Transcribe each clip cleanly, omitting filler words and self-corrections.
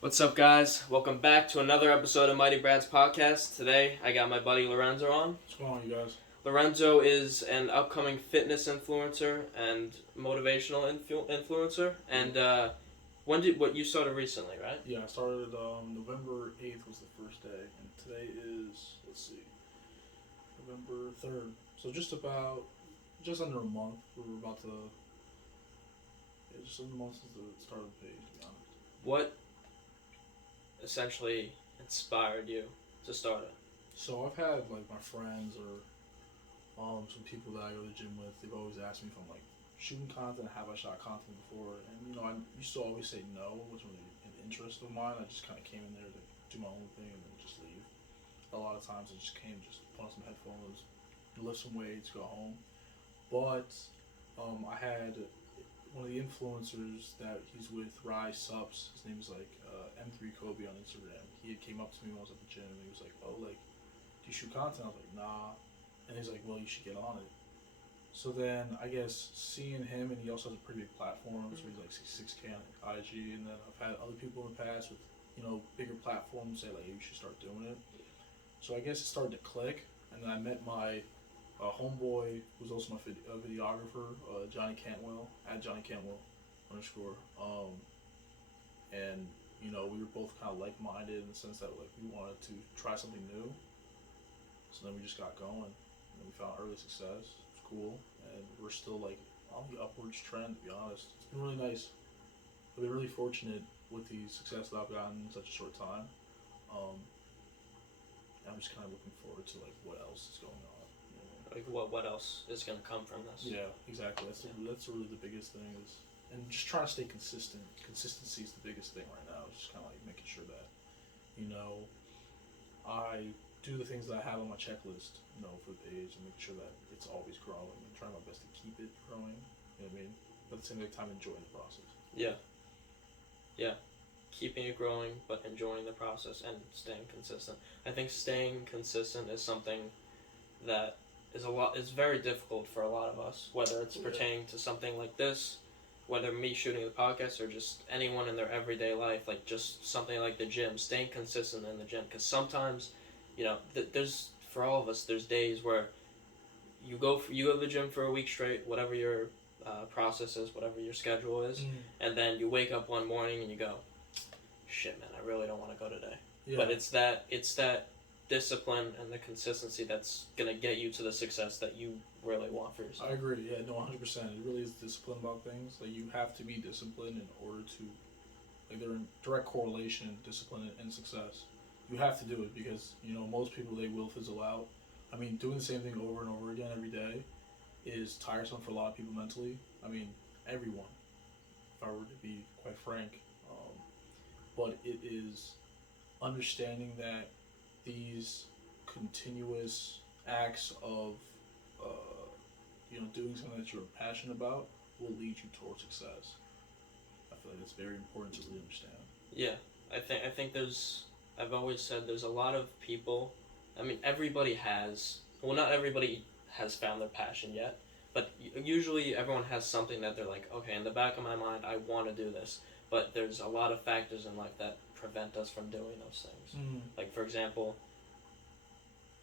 What's up, guys? Welcome back to another episode of Mighty Brad's podcast. Today, I got my buddy Lorenzo on. What's going on, you guys? Lorenzo is an upcoming fitness influencer and motivational influencer. And what you started recently, right? Yeah, I started November 8th was the first day, and today is, let's see, November 3rd. So just under a month. We're about to, just under a month since the start of the page, to be honest. What essentially inspired you to start it? So I've had, like, my friends or some people that I go to the gym with, they've always asked me if I'm, like, shooting content, have I shot content before? And, I used to always say no. It wasn't really an interest of mine. I just kind of came in there to do my own thing and then just leave. A lot of times I just came, just put on some headphones, lift some weights, go home. But I had one of the influencers that he's with, Rise Subs. His name's like M3 Kobe on Instagram. He came up to me when I was at the gym and he was like, "Oh, like, do you shoot content?" I was like, "Nah." And he's like, "Well, you should get on it." So then I guess seeing him, and he also has a pretty big platform, so he's like 6K on IG, and then I've had other people in the past with bigger platforms say like, "Hey, you should start doing it." So I guess it started to click, and then I met my homeboy, who's also my videographer, Johnny Cantwell, at Johnny Cantwell underscore. And we were both kind of like-minded in the sense that like we wanted to try something new. So then we just got going, and we found early success. It's cool, and we're still like on the upwards trend. To be honest, it's been really nice. I've been really fortunate with the success that I've gotten in such a short time. And I'm just kind of looking forward to like what else is going on. Like what else is gonna come from this? Yeah, exactly. That's really the biggest thing is, and just trying to stay consistent. Consistency is the biggest thing right now. It's just kind of like making sure that, I do the things that I have on my checklist, for the page, and make sure that it's always growing and trying my best to keep it growing. You know what I mean? But at the same time, enjoying the process. Yeah. Keeping it growing, but enjoying the process and staying consistent. I think staying consistent is something that is very difficult for a lot of us, whether it's pertaining to something like this, whether me shooting the podcast or just anyone in their everyday life, like just something like the gym, staying consistent in the gym. Because sometimes, there's for all of us, there's days where you go to the gym for a week straight, whatever your process is, whatever your schedule is, and then you wake up one morning and you go, "Shit, man, I really don't want to go today." Yeah. But it's that discipline and the consistency that's gonna get you to the success that you really want for yourself. I agree. Yeah, no, 100%. It really is discipline about things. Like you have to be disciplined in order to, like, they're in direct correlation, discipline and success. You have to do it because most people, they will fizzle out. I mean, doing the same thing over and over again every day is tiresome for a lot of people mentally. I mean, everyone, if I were to be quite frank. But it is understanding that these continuous acts of doing something that you're passionate about will lead you towards success. I feel like it's very important to really understand. Yeah, I think I've always said there's a lot of people. I mean, not everybody has found their passion yet, but usually everyone has something that they're like, okay, in the back of my mind, I want to do this. But there's a lot of factors in life that prevent us from doing those things. Like, for example,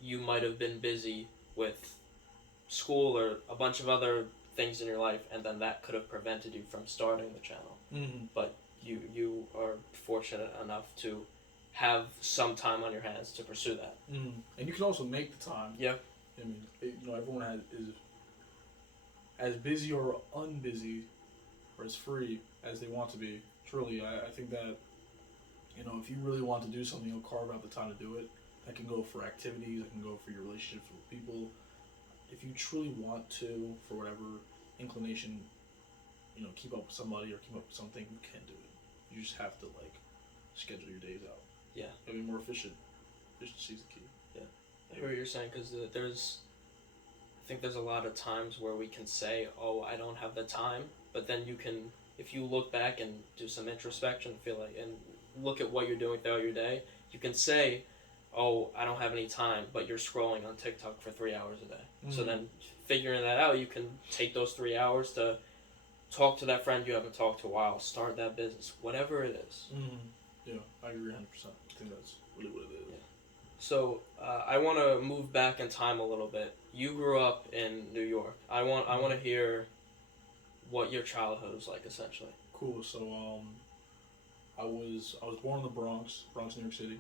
you might have been busy with school or a bunch of other things in your life, and then that could have prevented you from starting the channel. But you are fortunate enough to have some time on your hands to pursue that. And you can also make the time. Yeah. I mean, everyone is as busy or unbusy or as free as they want to be. Truly, I think that, if you really want to do something, you'll carve out the time to do it. That can go for activities, that can go for your relationships with people. If you truly want to, for whatever inclination, keep up with somebody or keep up with something, you can do it. You just have to, like, schedule your days out. Yeah. Be more efficient. Efficiency is the key. Yeah. I hear what you're saying, because I think there's a lot of times where we can say, "Oh, I don't have the time," but then you can, if you look back and do some introspection, and look at what you're doing throughout your day, you can say, "Oh, I don't have any time," but you're scrolling on TikTok for 3 hours a day. So then, figuring that out, you can take those 3 hours to talk to that friend you haven't talked to in a while, start that business, whatever it is. Yeah, I agree 100%. I think that's really what it is. Yeah. So I want to move back in time a little bit. You grew up in New York. I want to hear what your childhood was like, essentially. Cool. So I was born in the Bronx, New York City.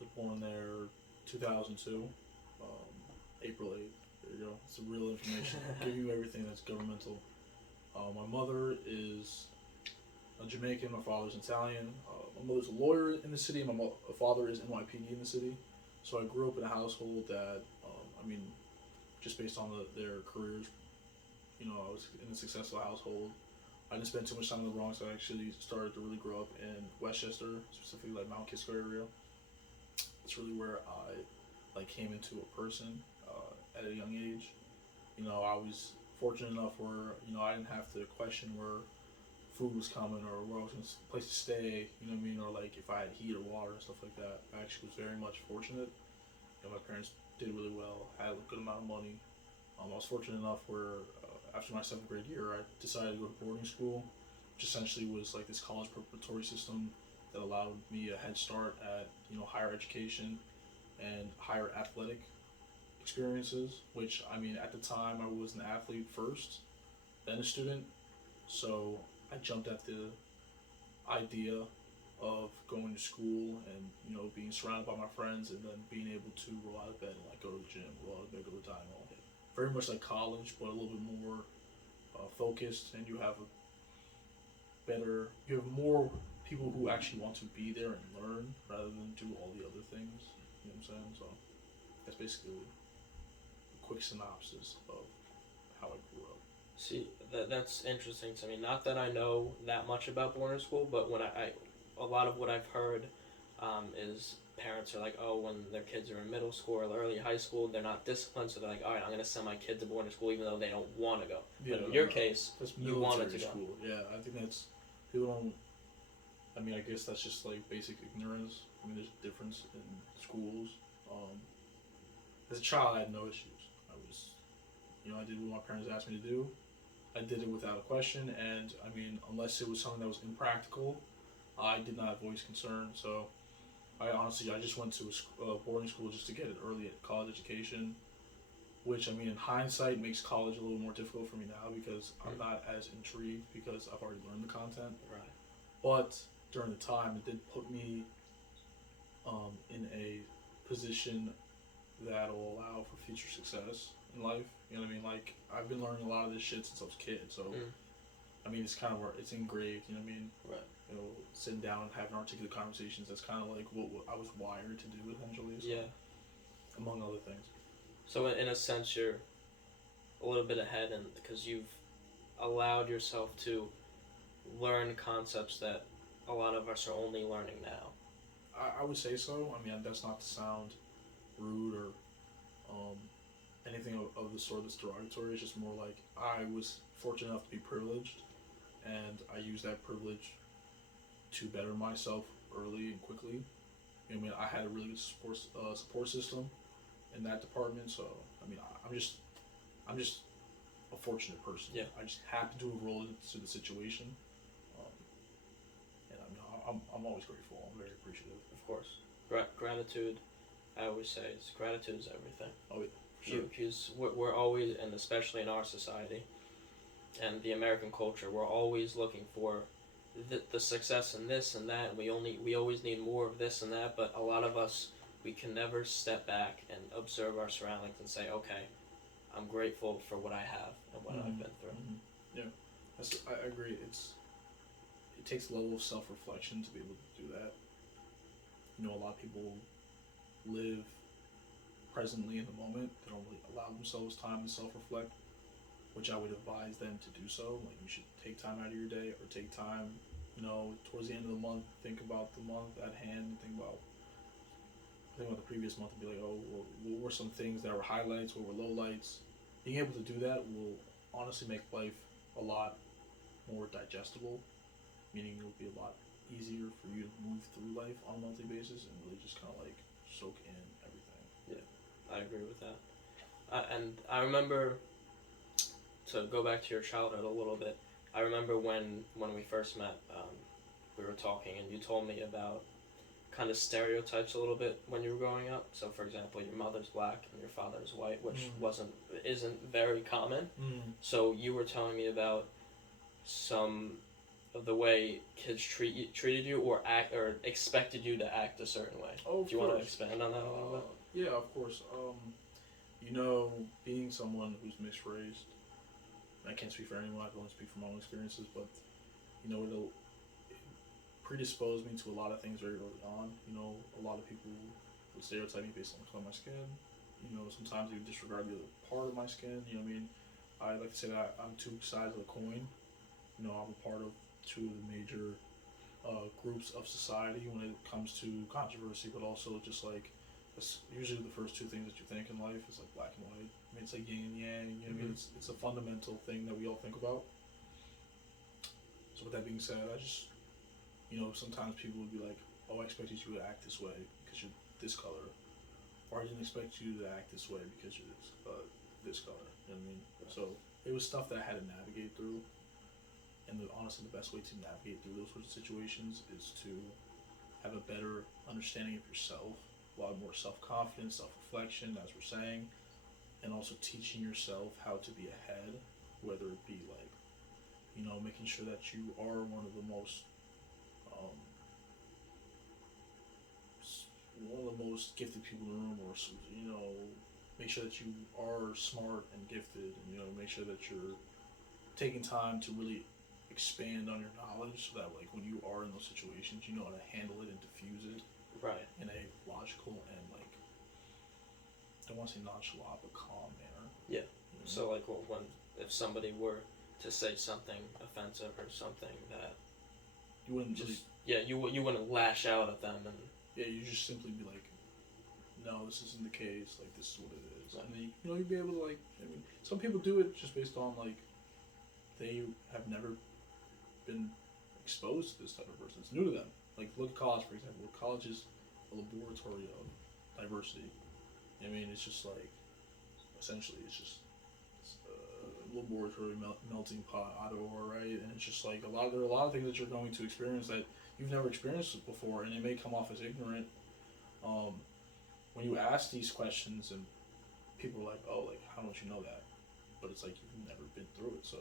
I was born there 2002, April 8th. There you go. It's the real information. Giving you everything that's governmental. My mother is a Jamaican. My father's Italian. My mother's a lawyer in the city. My father is NYPD in the city. So I grew up in a household that, just based on their careers, I was in a successful household. I didn't spend too much time in the Bronx. I actually started to really grow up in Westchester, specifically like Mount Kisco area. It's really where I came into a person at a young age. I was fortunate enough where I didn't have to question where food was coming or where I was going to place to stay. You know what I mean? Or like if I had heat or water and stuff like that. I actually was very much fortunate. My parents did really well. Had a good amount of money. I was fortunate enough where after my seventh grade year, I decided to go to boarding school, which essentially was like this college preparatory system that allowed me a head start at higher education and higher athletic experiences. Which I mean, at the time, I was an athlete first, then a student, so I jumped at the idea of going to school and being surrounded by my friends and then being able to roll out of bed and like go to the gym, roll out of bed, go to the dining hall. Very much like college, but a little bit more focused, and you have more people who actually want to be there and learn rather than do all the other things. You know what I'm saying? So that's basically a quick synopsis of how I grew up. See, that's interesting to me. Not that I know that much about boarding school, but when I a lot of what I've heard is parents are like, oh, when their kids are in middle school or early high school, they're not disciplined, so they're like, all right, I'm going to send my kid to boarding school even though they don't want to go. Yeah, but in your case, that's you wanted to school. go. Yeah, I think that's people don't. I mean, I guess that's just like basic ignorance. I mean, there's a difference in schools. As a child, I had no issues. I did what my parents asked me to do. I did it without a question, and I mean, unless it was something that was impractical, I did not voice concern. So, I just went to a boarding school just to get an early college education, which I mean, in hindsight, makes college a little more difficult for me now because I'm not as intrigued because I've already learned the content. Right. But during the time, it did put me in a position that will allow for future success in life. You know what I mean? Like, I've been learning a lot of this shit since I was a kid, so I mean, it's kind of where it's engraved. You know what I mean? Right. Sitting down and having articulate conversations. That's kind of like what I was wired to do, essentially. So, yeah. Among other things. So in a sense, you're a little bit ahead, and because you've allowed yourself to learn concepts that a lot of us are only learning now. I would say so. I mean, that's not to sound rude or anything of the sort that's derogatory. It's just more like I was fortunate enough to be privileged, and I used that privilege to better myself early and quickly. I mean, I had a really good support system in that department. So I mean, I'm just a fortunate person. Yeah. I just happened to have rolled into the situation, and I mean, I'm always grateful. I'm very appreciative. Of course, gratitude. I always say gratitude is everything. Oh yeah. Sure. Because we're always, and especially in our society and the American culture, we're always looking for the success in this and that, and we always need more of this and that. But a lot of us, we can never step back and observe our surroundings and say, okay, I'm grateful for what I have and what I've been through. Mm-hmm. Yeah, I agree. It takes a level of self-reflection to be able to do that. A lot of people live presently in the moment. They don't really allow themselves time to self-reflect, which I would advise them to do so. Like, you should take time out of your day, or take time, towards the end of the month, think about the month at hand, think about the previous month, and be like, oh, what were some things that were highlights, what were lowlights? Being able to do that will honestly make life a lot more digestible, meaning it will be a lot easier for you to move through life on a monthly basis and really just kind of like soak in everything. Yeah, I agree with that. And I remember, to go back to your childhood a little bit, I remember when we first met, we were talking, and you told me about kind of stereotypes a little bit when you were growing up. So, for example, your mother's black and your father's white, which isn't very common. So you were telling me about some of the way kids treated you or expected you to act a certain way. Oh, Do you want to expand on that a little bit? Yeah, of course. Being someone who's mixed raised, I can't speak for anyone. I can only speak from my own experiences, but it'll predispose me to a lot of things very early on. A lot of people would stereotype me based on the color of my skin. Sometimes they would disregard the other part of my skin. You know what I mean? I like to say that I'm two sides of the coin. I'm a part of two of the major groups of society when it comes to controversy, but also just like that's usually the first two things that you think in life is like black and white. I mean, it's like yin and yang. You know what I mean? It's a fundamental thing that we all think about. So with that being said, I just sometimes people would be like, "Oh, I expected you to act this way because you're this color," or "I didn't expect you to act this way because you're this color." You know what I mean? So it was stuff that I had to navigate through. And honestly, the best way to navigate through those sorts of situations is to have a better understanding of yourself, a lot more self-confidence, self-reflection, as we're saying, and also teaching yourself how to be ahead, whether it be like, making sure that you are one of the most gifted people in the room, or make sure that you are smart and gifted, and make sure that you're taking time to really expand on your knowledge, so that like when you are in those situations, you know how to handle it and diffuse it right in a logical and like, I don't want to say nonchalant, but calm manner. Yeah. So like, if somebody were to say something offensive or something that you wouldn't you wouldn't lash out at them, and you just simply be like, no, this isn't the case, like this is what it is. Right. And then you'd be able to like, some people do it just based on like they have never been exposed to this type of person. It's new to them. Like look at college, for example. College is a laboratory of diversity. It's just like, essentially it's just a laboratory melting pot out of ore, right? And it's just like there are a lot of things that you're going to experience that you've never experienced before, and it may come off as ignorant. When you ask these questions and people are like, "Oh, like how don't you know that?" But it's like you've never been through it, so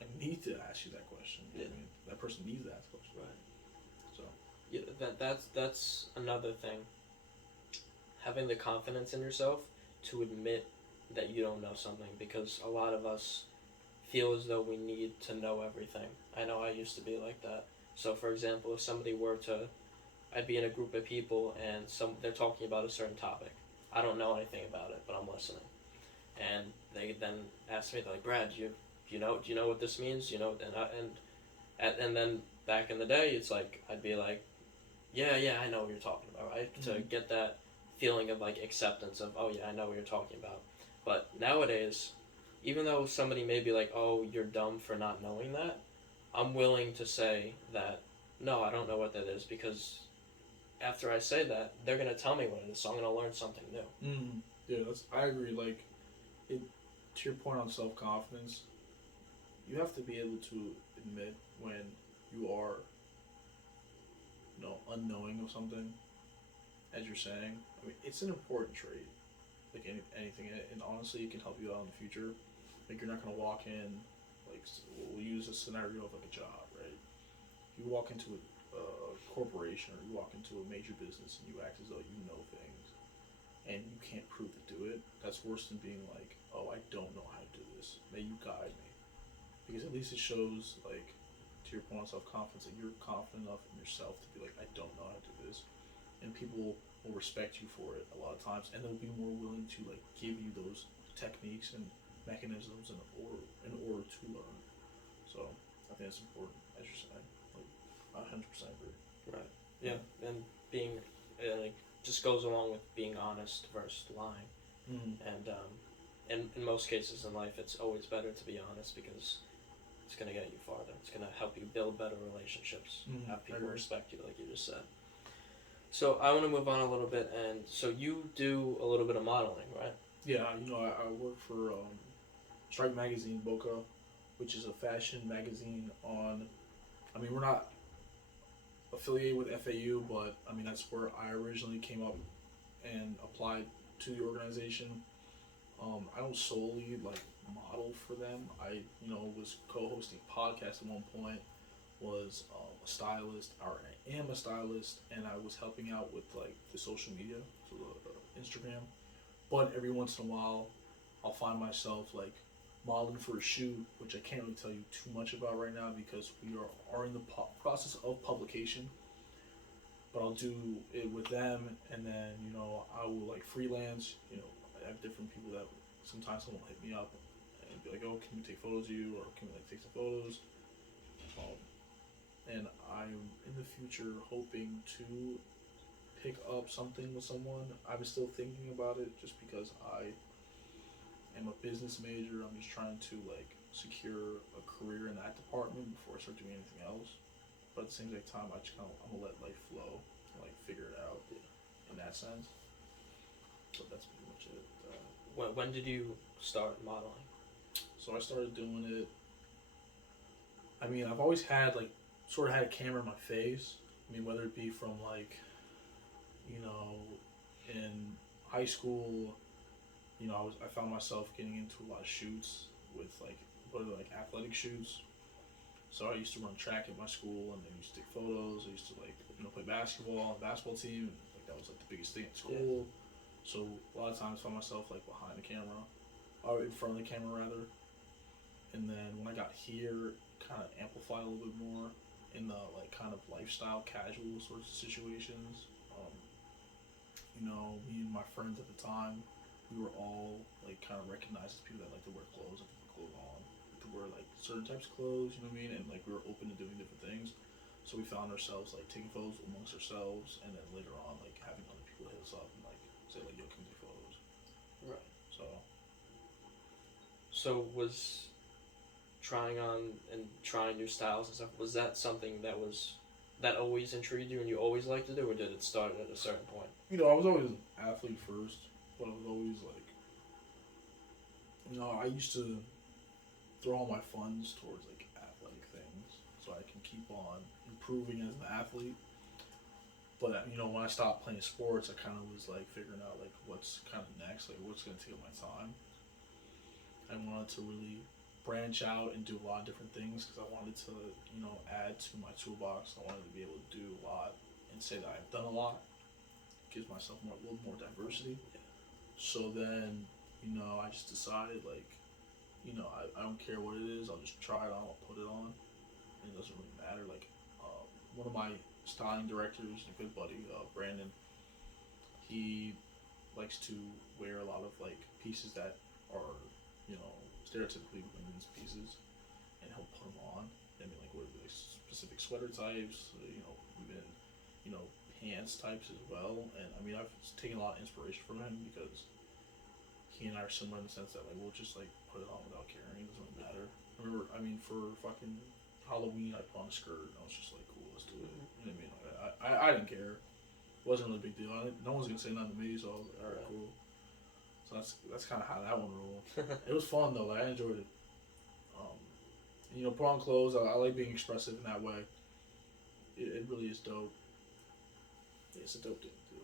I need to ask you that question. Yeah. That person needs to ask the question. Right. So. Yeah, that's another thing. Having the confidence in yourself to admit that you don't know something, because a lot of us feel as though we need to know everything. I know I used to be like that. So, for example, if somebody were to, I'd be in a group of people and they're talking about a certain topic. I don't know anything about it, but I'm listening. And they then ask me, they're like, "Brad, do you know what this means?" And then back in the day, it's like I'd be like, "Yeah, I know what you're talking about," right? Mm-hmm. To get that feeling of like acceptance of, "Oh yeah, I know what you're talking about." But nowadays, even though somebody may be like, "Oh, you're dumb for not knowing that," I'm willing to say that, "No, I don't know what that is," because after I say that, they're gonna tell me what it is, so I'm gonna learn something new. Mm-hmm. Yeah, I agree. Like, to your point on self-confidence, you have to be able to admit when you are, unknowing of something, as you're saying. It's an important trait, like anything, and honestly, it can help you out in the future. Like, you're not gonna walk in, like, we'll use a scenario of like a job, right? You walk into a corporation, or you walk into a major business and you act as though you know things and you can't prove to do it. That's worse than being like, "Oh, I don't know how to do this. May you guide me." Because at least it shows, like, to your point on self-confidence, that you're confident enough in yourself to be like, "I don't know how to do this." And people will respect you for it a lot of times, and they'll be more willing to like give you those techniques and mechanisms in order to learn. So I think that's important, as you're saying. Like, I 100% agree. Right. Yeah, and being like just goes along with being honest versus lying. Mm-hmm. And in most cases in life, it's always better to be honest, because it's gonna get you farther. It's gonna help you build better relationships. Mm-hmm. Have people respect you, like you just said. So I want to move on a little bit, and so you do a little bit of modeling, right? Yeah, I work for Strike Magazine Boca, which is a fashion magazine on. We're not affiliated with FAU, but I mean that's where I originally came up and applied to the organization. I don't solely like model for them. I was co-hosting podcasts at one point. Was a stylist, or I am a stylist, and I was helping out with like the social media, so the Instagram. But every once in a while, I'll find myself like modeling for a shoot, which I can't really tell you too much about right now because we are in the process of publication. But I'll do it with them, and then I will like freelance. I have different people that sometimes someone will hit me up and be like, "Oh, can we take photos of you?" or "Can we like take some photos?" And I'm in the future hoping to pick up something with someone. I'm still thinking about it just because I am a business major. I'm just trying to like secure a career in that department before I start doing anything else. But at the same time, I'm gonna let life flow, and, like figure it out in that sense. But that's pretty much it. When did you start modeling? So I started doing it. I mean, I've always had like sort of had a camera in my face. I mean, whether it be from like, in high school, I found myself getting into a lot of shoots with like, athletic shoots. So I used to run track at my school, and then used to take photos. I used to like, play basketball on the basketball team. And, like that was like the biggest thing at school. Yeah. So a lot of times I found myself like behind the camera, or in front of the camera rather. And then when I got here, kind of amplified a little bit more in the like kind of lifestyle, casual sorts of situations. Me and my friends at the time, we were all like kind of recognized as people that like to wear clothes and put clothes on, to wear like certain types of clothes. You know what I mean? And like we were open to doing different things. So we found ourselves like taking photos amongst ourselves, and then later on like having other people hit us up and like say like, "Yo, can we take photos?" Right. So was trying on and trying new styles and stuff, was that something that always intrigued you and you always liked to do, or did it start at a certain point? I was always an athlete first, but I was always like, I used to throw all my funds towards like athletic things so I can keep on improving as an athlete. But when I stopped playing sports, I kind of was like figuring out like what's kind of next, like what's gonna take up my time. I wanted to really branch out and do a lot of different things because I wanted to, add to my toolbox. I wanted to be able to do a lot and say that I've done a lot. Gives myself a little more diversity. So then, I just decided like, I don't care what it is. I'll just try it on. I'll put it on. And it doesn't really matter. Like, one of my styling directors, a good buddy, Brandon, he likes to wear a lot of like pieces that are, stereotypically women's pieces, and he'll put them on. I mean, like, what are like specific sweater types, even, pants types as well. And I mean, I've taken a lot of inspiration from him because he and I are similar in the sense that like we'll just like put it on without caring. It doesn't really matter. I mean, for fucking Halloween, I put on a skirt and I was just like, cool, let's do it. You know what I mean? Like, I didn't care. It wasn't really a big deal. No one's gonna say nothing to me, so I was like, all right, cool. So that's kind of how that one rolled. It was fun though. Like I enjoyed it. Put on clothes. I like being expressive in that way. It really is dope. Yeah, it's a dope thing to do.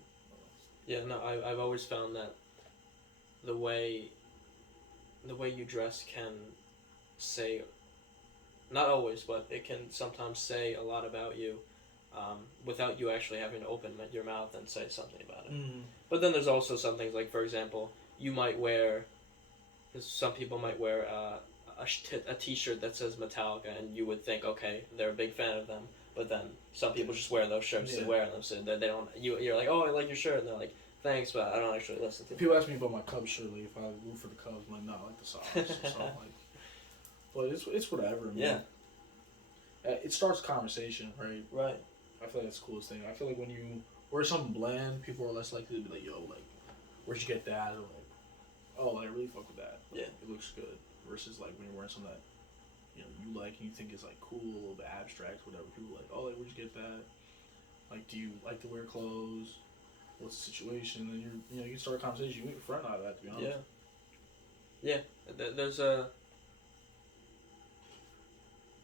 Yeah, no, I've always found that the way you dress can say, not always, but it can sometimes say a lot about you, without you actually having to open your mouth and say something about it. Mm. But then there's also some things like, for example, you might wear, some people might wear a t-shirt that says Metallica, and you would think, okay, they're a big fan of them. But then some people just wear those shirts and wear them, so they don't. You're like, oh, I like your shirt, and they're like, thanks, but I don't actually listen to it. People ask me about my Cubs shirt, like if I root for the Cubs, I'm like, no, I like the Sox. So like, but it's whatever. I mean, yeah. It starts conversation, right? Right. I feel like that's the coolest thing. I feel like when you wear something bland, people are less likely to be like, yo, like, where'd you get that? Or like, oh, like, I really fuck with that. Like, yeah. It looks good. Versus like when you're wearing something that you like and you think is like cool, a little bit abstract, whatever. People are like, oh, like, where'd you get that? Like, do you like to wear clothes? What's the situation? And you can start a conversation. You can make a friend out of that, to be honest. Yeah. There's a.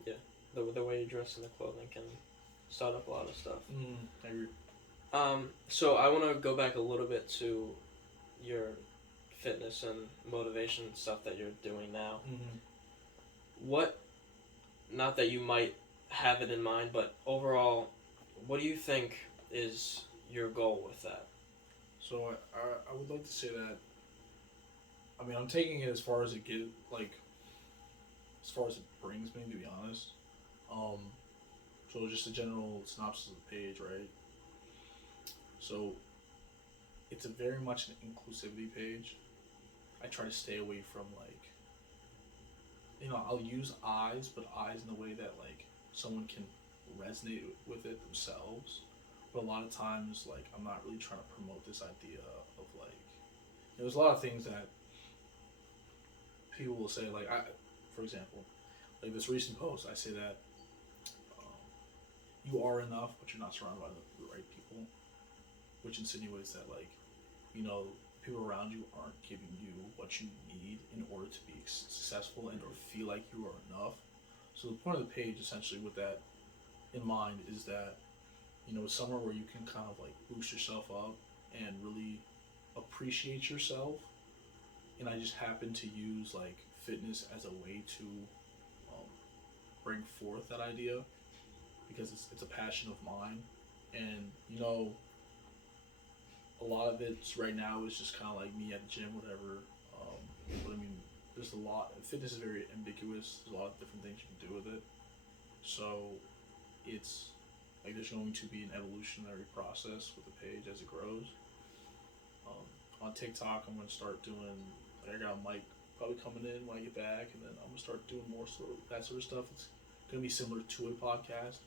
Yeah, the way you dress in the clothing can start up a lot of stuff. I agree. So I want to go back a little bit to your fitness and motivation stuff that you're doing now. What, not that you might have it in mind, but overall, what do you think is your goal with that? So I would like to say that, I mean, I'm taking it as far as it as far as it brings me, to be honest. Um, so just a general synopsis of the page, right? So it's a very much an inclusivity page. I try to stay away from I'll use eyes, but eyes in a way that someone can resonate with it themselves. But a lot of times, I'm not really trying to promote this idea of there's a lot of things that people will say, for example, this recent post, I say that you are enough, but you're not surrounded by the right people, which insinuates that people around you aren't giving you what you need in order to be successful and or feel like you are enough. So the point of the page, essentially, with that in mind, is that somewhere where you can kind of boost yourself up and really appreciate yourself. And I just happen to use fitness as a way to bring forth that idea, because it's a passion of mine. And a lot of it right now is just kind of like me at the gym, whatever. But I mean, there's a lot. Fitness is very ambiguous. There's a lot of different things you can do with it. So it's there's going to be an evolutionary process with the page as it grows. On TikTok, I'm going to start doing. I got a mic probably coming in when I get back, and then I'm going to start doing more that sort of stuff. It's going to be similar to a podcast,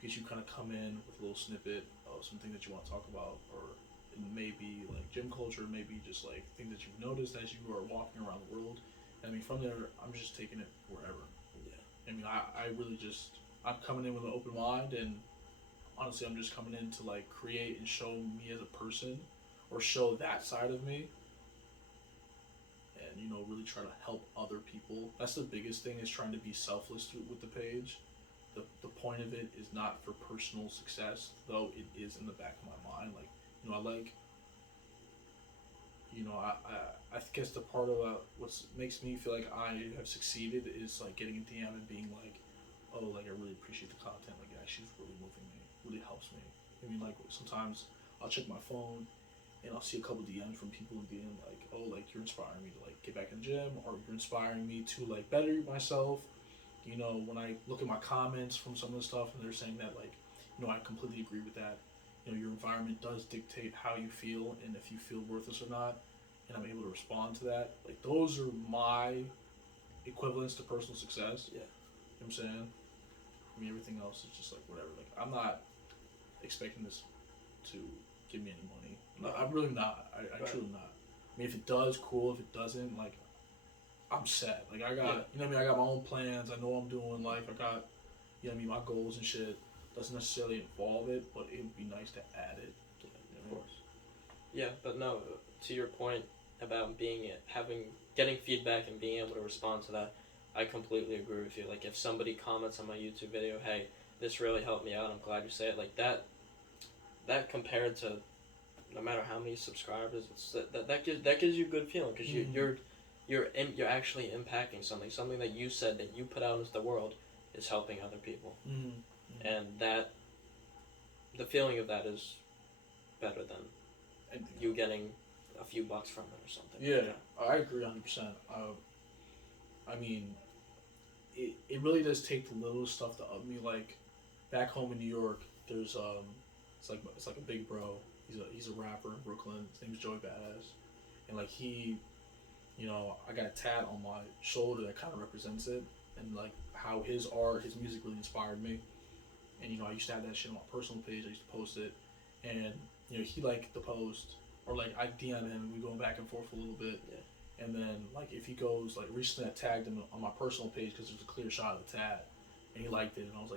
because you kind of come in with a little snippet of something that you want to talk about, or it may be gym culture, maybe just things that you've noticed as you are walking around the world. And I mean, from there, I'm just taking it wherever. Yeah. I mean, I really I'm coming in with an open mind, and honestly, I'm just coming in to create and show me as a person, or show that side of me, and really try to help other people. That's the biggest thing, is trying to be selfless with the page. The point of it is not for personal success, though it is in the back of my mind. I guess the part of what makes me feel like I have succeeded is getting a DM and being oh, I really appreciate the content. She's really moving me, really helps me. I mean, sometimes I'll check my phone and I'll see a couple DMs from people and being oh, you're inspiring me to get back in the gym, or you're inspiring me to better myself. When I look at my comments from some of the stuff, and they're saying that I completely agree with that. Your environment does dictate how you feel and if you feel worthless or not, and I'm able to respond to that. Those are my equivalents to personal success. Yeah. You know what I'm saying? I mean, everything else is just whatever. I'm not expecting this to give me any money. No, I'm really not. I Right. truly not. I mean, if it does, cool. If it doesn't, I'm set. I got, I got my own plans. I know what I'm doing. I got, my goals and shit. Doesn't necessarily involve it, but it would be nice to add it. Of course. Yeah, but no, to your point about getting feedback and being able to respond to that, I completely agree with you. If somebody comments on my YouTube video, hey, this really helped me out, I'm glad you say it, that compared to no matter how many subscribers, that gives you a good feeling, because you're actually impacting something that you said that you put out into the world is helping other people. And that the feeling of that is better than you getting a few bucks from it or something. Yeah, I agree 100%. I mean, it really does take the little stuff to up me. Back home in New York, there's it's like a big bro. He's a rapper in Brooklyn. His name's Joey Badass, and he, I got a tat on my shoulder that kind of represents it, and how his music really inspired me. And I used to have that shit on my personal page. I used to post it, and he liked the post, or I DM him. We go back and forth a little bit. Yeah. And then if he goes recently, I tagged him on my personal page because there's a clear shot of the tat, and he liked it. And I was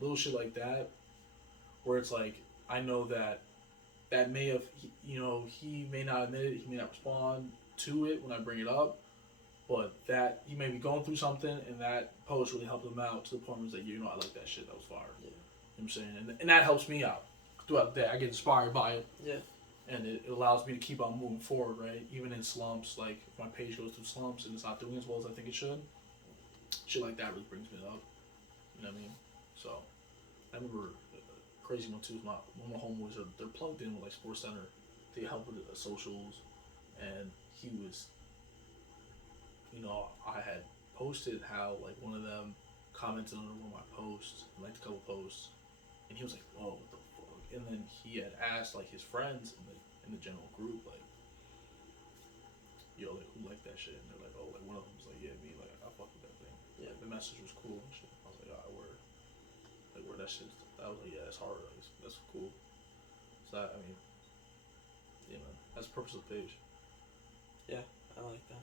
little shit like that, where it's I know that may have he may not admit it, he may not respond to it when I bring it up, but that he may be going through something, and that post really helped him out to the point where he's I like that shit, that was fire. Yeah. You know what I'm saying? And that helps me out throughout the day. I get inspired by it. Yeah. And it allows me to keep on moving forward, right? Even in slumps, like if my page goes through slumps and it's not doing as well as I think it should, shit like that really brings me up. You know what I mean? So I remember a crazy one too. Is one of my homeboys they're plugged in with like Sports Center. They help with the socials, and he was, I had posted how like one of them commented on one of my posts, liked a couple posts, and he was like, "Whoa, what the fuck?" And then he had asked like his friends in the general group, like, "Yo, like who liked that shit?" And they're like, "Oh, like one of them was like, yeah, me, like I fuck with that thing." Yeah. Like, the message was cool and shit. I was like, "Ah, word." Like where that shit. I was like, "Yeah, that's hard. Like, that's cool." So I mean, yeah, man, that's the purpose of the page. Yeah, I like that.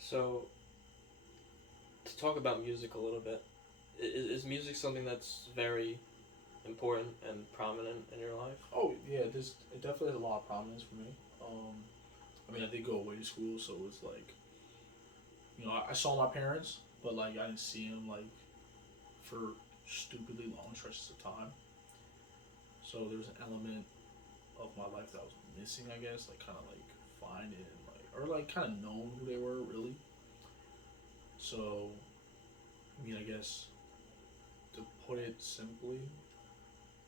So, to talk about music a little bit, is music something that's very important and prominent in your life? Oh yeah, it definitely has a lot of prominence for me. I mean, I did go away to school, so it was like, I saw my parents, but like I didn't see them like for stupidly long stretches of time. So there's an element of my life that was missing, I guess, like kind of like finding like or like kind of knowing who they were really. So, I mean, I guess to put it simply,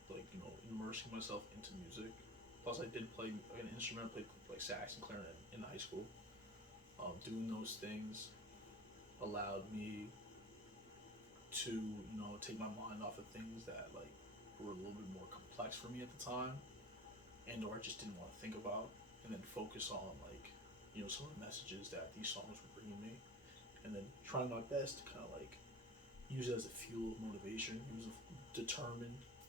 like immersing myself into music. Plus, I did play an instrument, played like sax and clarinet in high school. Doing those things allowed me to take my mind off of things that like were a little bit more complex for me at the time, and or I just didn't want to think about, and then focus on like some of the messages that these songs were bringing me, and then trying my best to kind of like use it as a fuel of motivation,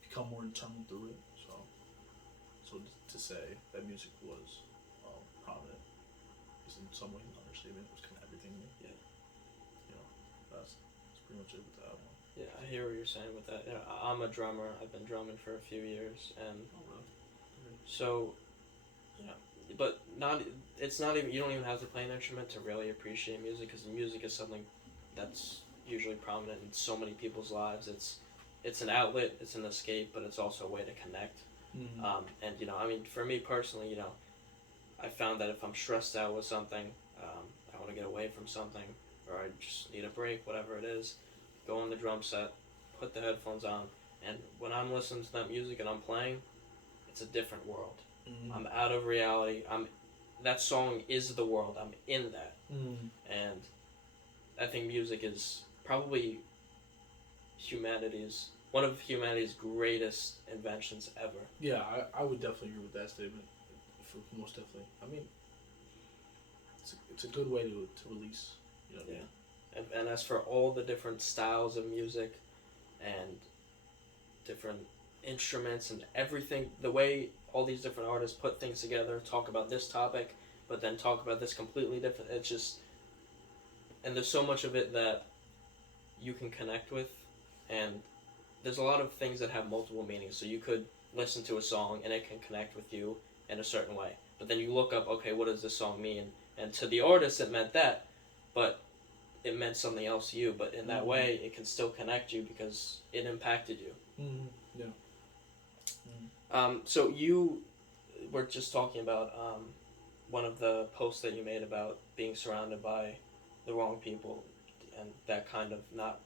become more determined through it. So to say that music was prominent is in some ways an understatement. It was kind of everything to me. Yeah. That's pretty much it with that one. Yeah, I hear what you're saying with that. I'm a drummer. I've been drumming for a few years, and so, but not. It's not even. You don't even have to play an instrument to really appreciate music, because music is something that's usually prominent in so many people's lives. It's an outlet. It's an escape, but it's also a way to connect. Mm-hmm. And I mean, for me personally, I found that if I'm stressed out with something, I want to get away from something, or I just need a break, whatever it is, go on the drum set, put the headphones on, and when I'm listening to that music and I'm playing, it's a different world. Mm-hmm. I'm out of reality. That song is the world. I'm in that. Mm-hmm. And I think music is probably one of humanity's greatest inventions ever. Yeah, I would definitely agree with that statement. For most definitely. I mean, it's a good way to release. Yeah. And as for all the different styles of music and different instruments and everything, the way all these different artists put things together, talk about this topic, but then talk about this completely different, it's just, and there's so much of it that you can connect with, and there's a lot of things that have multiple meanings. So you could listen to a song and it can connect with you in a certain way, but then you look up, okay, what does this song mean? And to the artist it meant that, but it meant something else to you, but in that way it can still connect you because it impacted you. Mm-hmm. Yeah. So you were just talking about one of the posts that you made about being surrounded by the wrong people, and that kind of not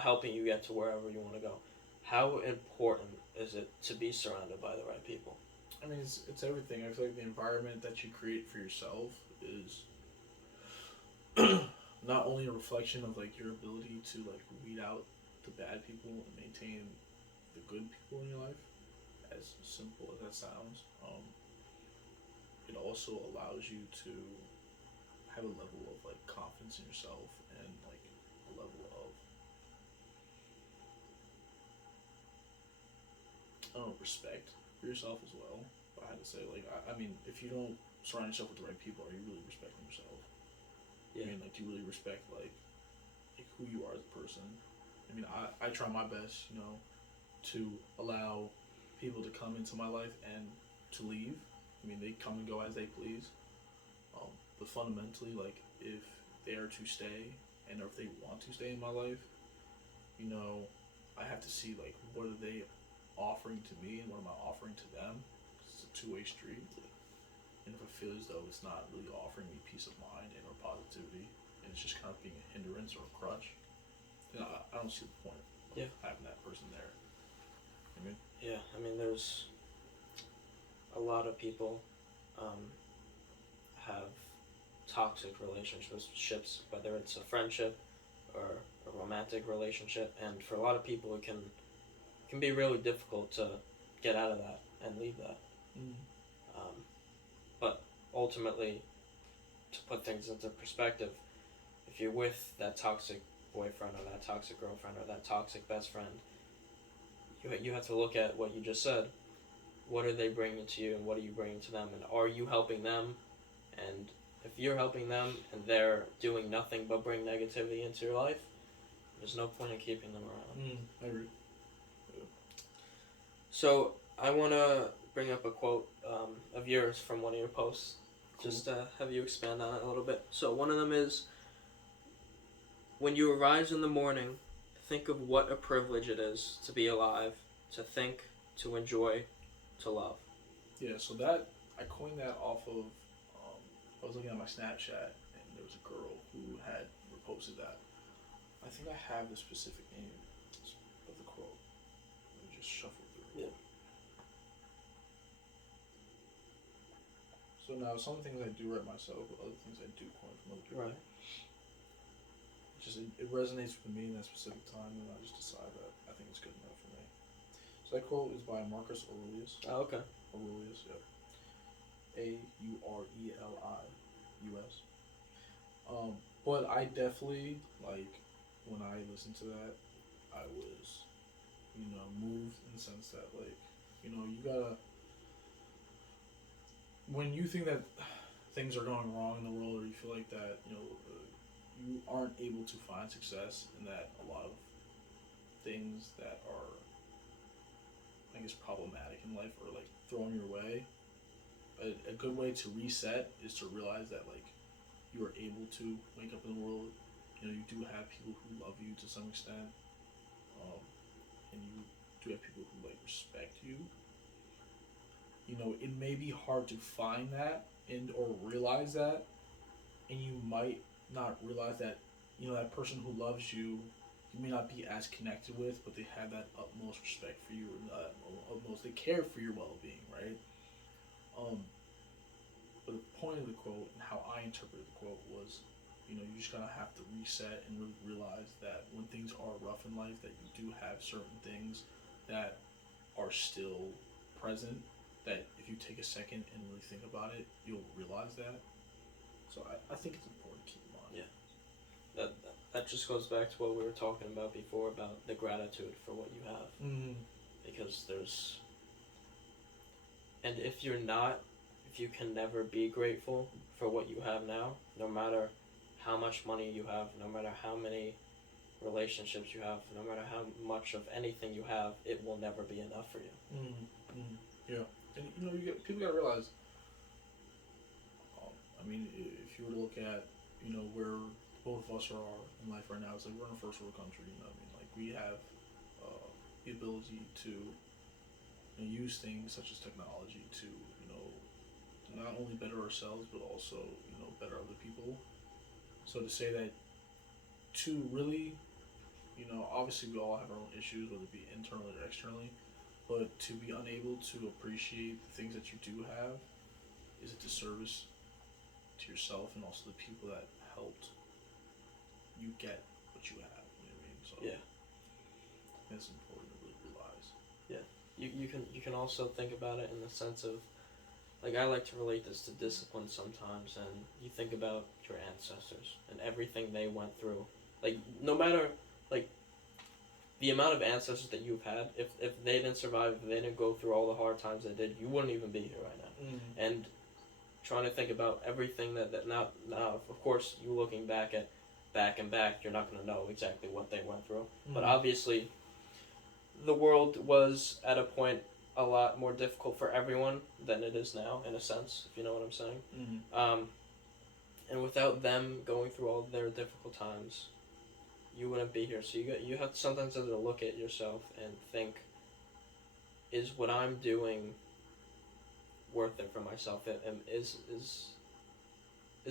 helping you get to wherever you want to go. How important is it to be surrounded by the right people? I mean, it's everything. I feel like the environment that you create for yourself is not only a reflection of like your ability to like weed out the bad people and maintain the good people in your life, as simple as that sounds. It also allows you to have a level of like confidence in yourself and like a level of respect for yourself as well. But I had to say, like, I mean, if you don't surround yourself with the right people, are you really respecting yourself? Yeah. I mean, like, do you really respect like who you are as a person? I mean, I try my best, to allow people to come into my life and to leave. I mean, they come and go as they please. But fundamentally, like, if they are to stay and or if they want to stay in my life, I have to see like what are they offering to me and what am I offering to them. It's a two-way street. And if I feel as though it's not really offering me peace of mind and or positivity, and it's just kind of being a hindrance or a crutch, then I don't see the point of having that person there. I mean, yeah, I mean, there's a lot of people have toxic relationships, whether it's a friendship or a romantic relationship, and for a lot of people it can be really difficult to get out of that and leave that. But ultimately, to put things into perspective, if you're with that toxic boyfriend or that toxic girlfriend or that toxic best friend, you have to look at what you just said. What are they bringing to you and what are you bringing to them, and are you helping them? And if you're helping them and they're doing nothing but bring negativity into your life, there's no point in keeping them around. I agree. So I want to bring up a quote of yours from one of your posts. Cool. Just have you expand on it a little bit. So one of them is, when you arise in the morning, think of what a privilege it is to be alive, to think, to enjoy, to love. Yeah, so that, I coined that off of, I was looking at my Snapchat, and there was a girl who had reposted that. I think I have the specific name of the quote. Let me just shuffle through it. Yeah. So now, some things I do write myself, but other things I do coin from other people. Right. It resonates with me in that specific time, and I just decide that I think it's good enough for me. So that quote is by Marcus Aurelius. Oh, okay. Aurelius, yeah. Aurelius. But I definitely, like, when I listened to that, I was, moved in the sense that, like, you gotta, when you think that things are going wrong in the world, or you feel like that, you aren't able to find success, and that a lot of things that are, I guess, problematic in life are, like, thrown your way, a good way to reset is to realize that, like, you are able to wake up in the world. You do have people who love you to some extent, and you do have people who, like, respect you. It may be hard to find that or realize that, and you might not realize that, that person who loves you, you may not be as connected with, but they have that utmost respect for you, or they care for your well-being, right? But the point of the quote and how I interpreted the quote was, you just gotta have to reset and really realize that when things are rough in life, that you do have certain things that are still present, that if you take a second and really think about it, you'll realize that. So I think it's important to keep in mind. Yeah. That just goes back to what we were talking about before, about the gratitude for what you have. Mm-hmm. Because and if you can never be grateful for what you have now, no matter how much money you have, no matter how many relationships you have, no matter how much of anything you have, it will never be enough for you. Yeah. And people gotta realize, if you were to look at, where both of us are in life right now, it's like we're in a first world country, like we have the ability to use things such as technology to, not only better ourselves, but also, better other people. So to say that, to really, obviously we all have our own issues, whether it be internally or externally, but to be unable to appreciate the things that you do have is a disservice to yourself and also the people that helped you get what you have. You know what I mean? So yeah, it's important to really realize. Yeah, you can also think about it in the sense of, like, I like to relate this to discipline sometimes, and you think about your ancestors and everything they went through. Like, no matter, like, the amount of ancestors that you've had, if they didn't survive, if they didn't go through all the hard times they did, you wouldn't even be here right now. Mm-hmm. And trying to think about everything that now, of course, you looking back, you're not going to know exactly what they went through. Mm-hmm. But obviously, the world was at a point a lot more difficult for everyone than it is now, in a sense, if you know what I'm saying. Mm-hmm. And without them going through all their difficult times, you wouldn't be here. So you have sometimes to look at yourself and think, is what I'm doing worth it for myself? And is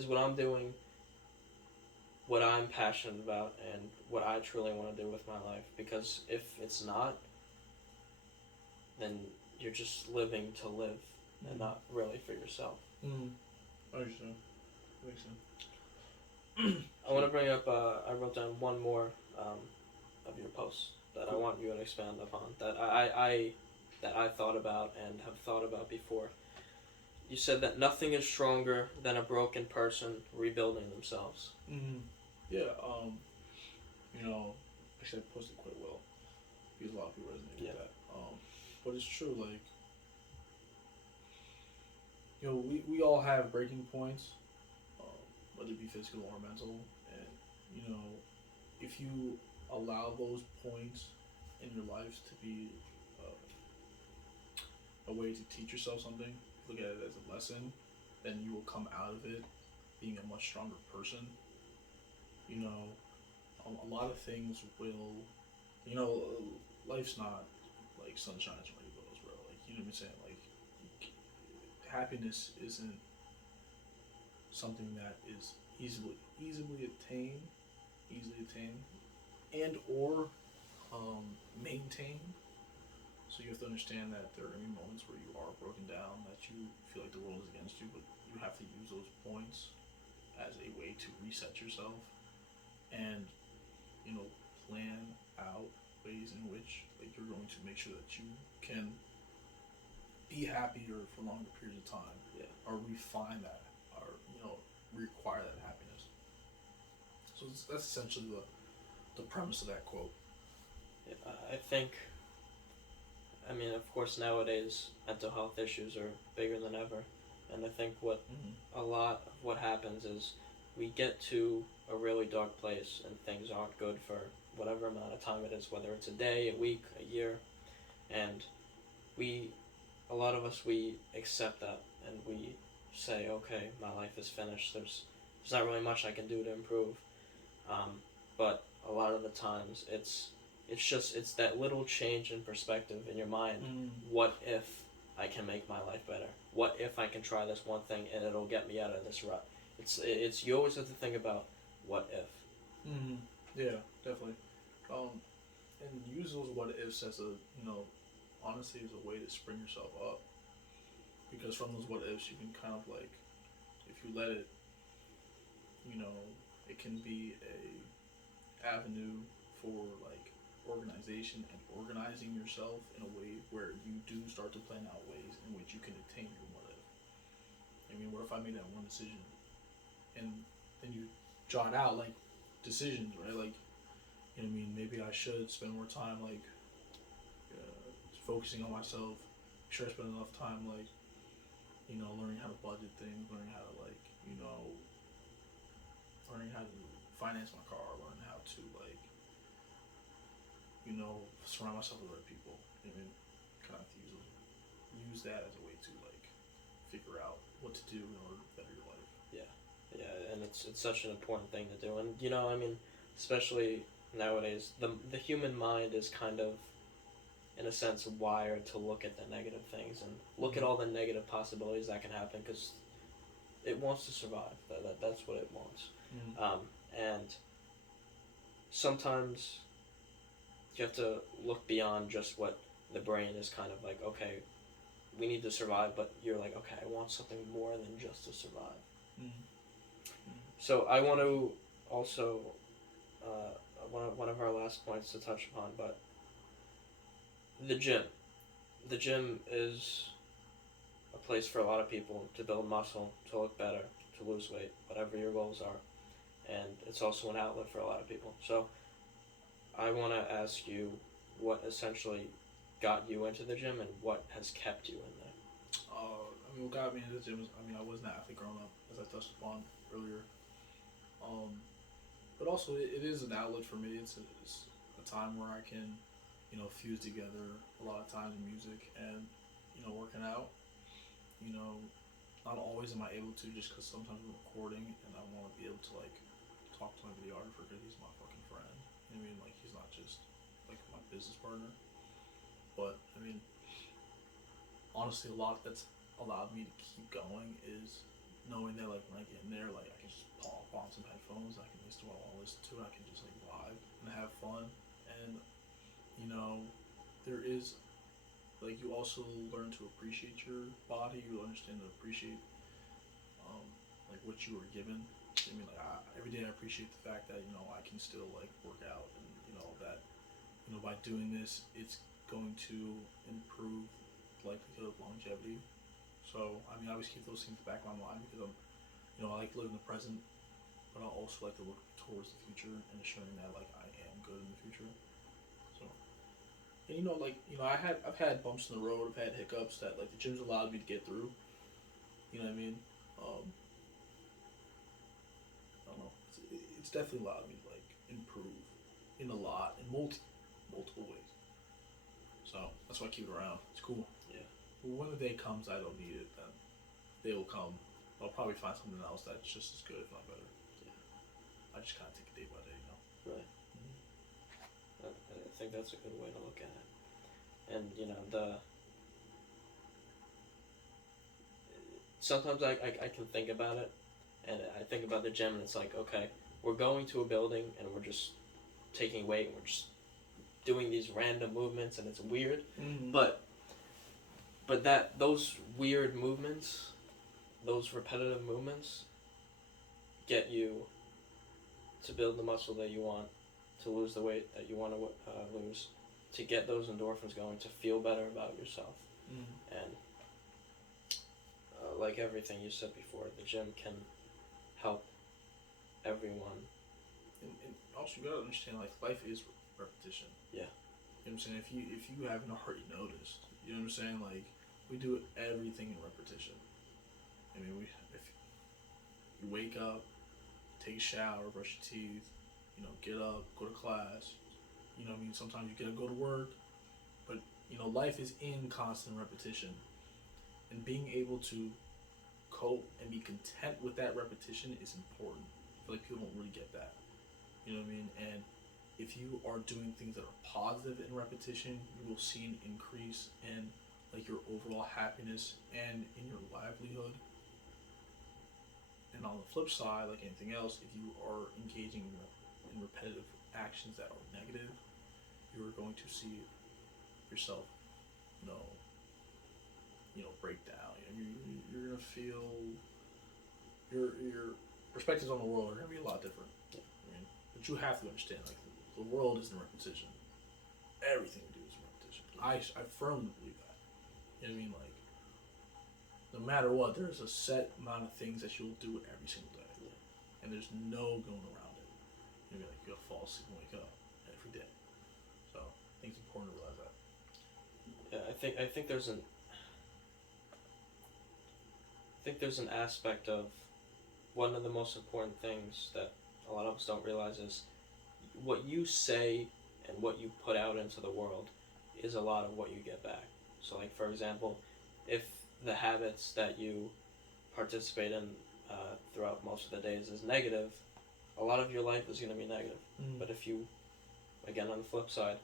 what I'm doing what I'm passionate about and what I truly want to do with my life? Because if it's not, then you're just living to live and not really for yourself. I understand. Makes sense. I want to bring up. I wrote down one more of your posts that I want you to expand upon that I thought about and have thought about before. You said that nothing is stronger than a broken person rebuilding themselves. Yeah. You know, actually, I posted quite well because a lot of people resonate with that. But it's true. Like, you know, we all have breaking points, whether it be physical or mental, and you know, if you allow those points in your life to be a way to teach yourself something, look at it as a lesson, then you will come out of it being a much stronger person. You know, a lot of things will, you know, life's not like sunshine and rainbows, bro. Like, you know what I'm saying? Like, happiness isn't something that is easily attained, and or maintained. So you have to understand that there are gonna be moments where you are broken down, that you feel like the world is against you, but you have to use those points as a way to reset yourself and, you know, plan out ways in which like you're going to make sure that you can be happier for longer periods of time, or refine that, or you know, require that happiness. So that's essentially the premise of that quote. I think. I mean, of course, nowadays mental health issues are bigger than ever, and I think a lot of what happens is we get to a really dark place and things aren't good for whatever amount of time it is, whether it's a day, a week, a year, and a lot of us, we accept that and we say, okay, my life is finished. There's not really much I can do to improve, but a lot of the times it's that little change in perspective in your mind. What if I can make my life better? What if I can try this one thing and it'll get me out of this rut? It's you always have to think about what if. Yeah, definitely. And use those what ifs as a, you know, honestly as a way to spring yourself up. Because from those what ifs you can kind of like, if you let it, you know, it can be a avenue for like organization and organizing yourself in a way where you do start to plan out ways in which you can attain your what if. I mean, what if I made that one decision, and then you jot out like decisions, right? Like, you know what I mean, maybe I should spend more time like focusing on myself. Make sure I spend enough time like, you know, learning how to budget things, learning how to like, you know, learning how to finance my car, learning how to like, you know, surround myself with other people. You know what I mean, kind of use that as a way to like figure out what to do in order to better your life. Yeah, and it's such an important thing to do, and you know, I mean, especially nowadays, the human mind is kind of, in a sense, wired to look at the negative things and look at all the negative possibilities that can happen because it wants to survive. That's what it wants. And sometimes you have to look beyond just what the brain is kind of like, okay, we need to survive, but you're like, okay, I want something more than just to survive. So I want to also, one of our last points to touch upon, but the gym. The gym is a place for a lot of people to build muscle, to look better, to lose weight, whatever your goals are. And it's also an outlet for a lot of people. So I want to ask you what essentially got you into the gym and what has kept you in there. I mean, what got me into the gym is, I mean, I was an athlete growing up, as I touched upon earlier. But also, it is an outlet for me. It's a time where I can, you know, fuse together a lot of times music and, you know, working out. You know, not always am I able to, just because sometimes I'm recording and I want to be able to like talk to my videographer because he's my fucking friend. I mean, like he's not just like my business partner, but I mean, honestly, a lot that's allowed me to keep going is knowing that like when I get in there, like I can just pop on some headphones, I can listen to what I want to listen to, and I can just like vibe and have fun, and you know, there is like you also learn to appreciate your body, you understand to appreciate um, like what you were given. I mean, like every day I appreciate the fact that I can still like work out, and that by doing this it's going to improve likelihood of longevity. So I mean, I always keep those things back in my mind because I like to live in the present, but I also like to look towards the future and assuring that like I am good in the future. So and I've had bumps in the road, I've had hiccups that like the gym's allowed me to get through. You know what I mean? Um, I don't know. It's definitely allowed me to like improve in a lot in multiple ways. So that's why I keep it around. It's cool. Yeah. But when the day comes, I don't need it. Then they will come. I'll probably find something else that's just as good, if not better. Yeah. I just kind of take it day by day, Right. I think that's a good way to look at it. And sometimes I can think about it, and I think about the gym, and it's like, okay, we're going to a building, and we're just taking weight, and we're just doing these random movements, and it's weird, Mm-hmm. but those weird movements, those repetitive movements, get you to build the muscle that you want, to lose the weight that you want to lose, to get those endorphins going, to feel better about yourself. Mm-hmm. And like everything you said before, the gym can help everyone. And also, you gotta understand, like, life is repetition. Yeah. You know what I'm saying? If you haven't already noticed, you know what I'm saying? Like, we do everything in repetition. I mean, if you wake up, take a shower, brush your teeth, get up, go to class. You know what I mean? Sometimes you gotta go to work, but life is in constant repetition, and being able to cope and be content with that repetition is important. I feel like people don't really get that. You know what I mean? And if you are doing things that are positive in repetition, you will see an increase in like your overall happiness and in your livelihood. And on the flip side, like anything else, if you are engaging in repetitive actions that are negative, you are going to see yourself, break down. You're gonna feel your perspectives on the world are gonna be a lot different. Yeah. I mean, but you have to understand, like the world isn't repetition. Everything we do is repetition. I firmly believe that. You know what I mean? Like, no matter what, there's a set amount of things that you'll do every single day, and there's no going around it. You know, like you gotta fall asleep and wake up every day. So I think it's important to realize that. Yeah, I think there's an aspect of one of the most important things that a lot of us don't realize is what you say and what you put out into the world is a lot of what you get back. So, like, for example, if the habits that you participate in throughout most of the days is negative, a lot of your life is going to be negative. But if you, again, on the flip side,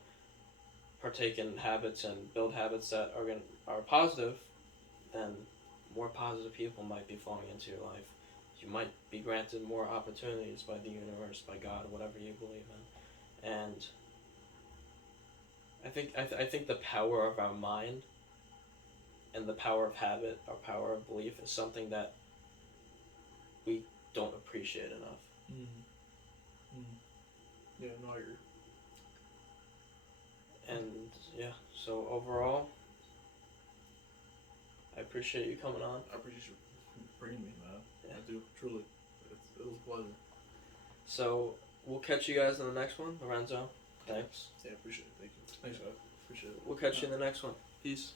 partake in habits and build habits that are positive, then more positive people might be flowing into your life. You might be granted more opportunities by the universe, by God, whatever you believe in. And I think the power of our mind and the power of habit, our power of belief, is something that we don't appreciate enough. Yeah, no, I agree. And yeah, so overall, I appreciate you coming on. I appreciate you bringing me, man. Yeah. I do, truly. It was a pleasure. So we'll catch you guys in the next one. Lorenzo, thanks. Yeah, appreciate it. Thank you. Thanks, guys. Appreciate it. We'll catch you in the next one. Peace.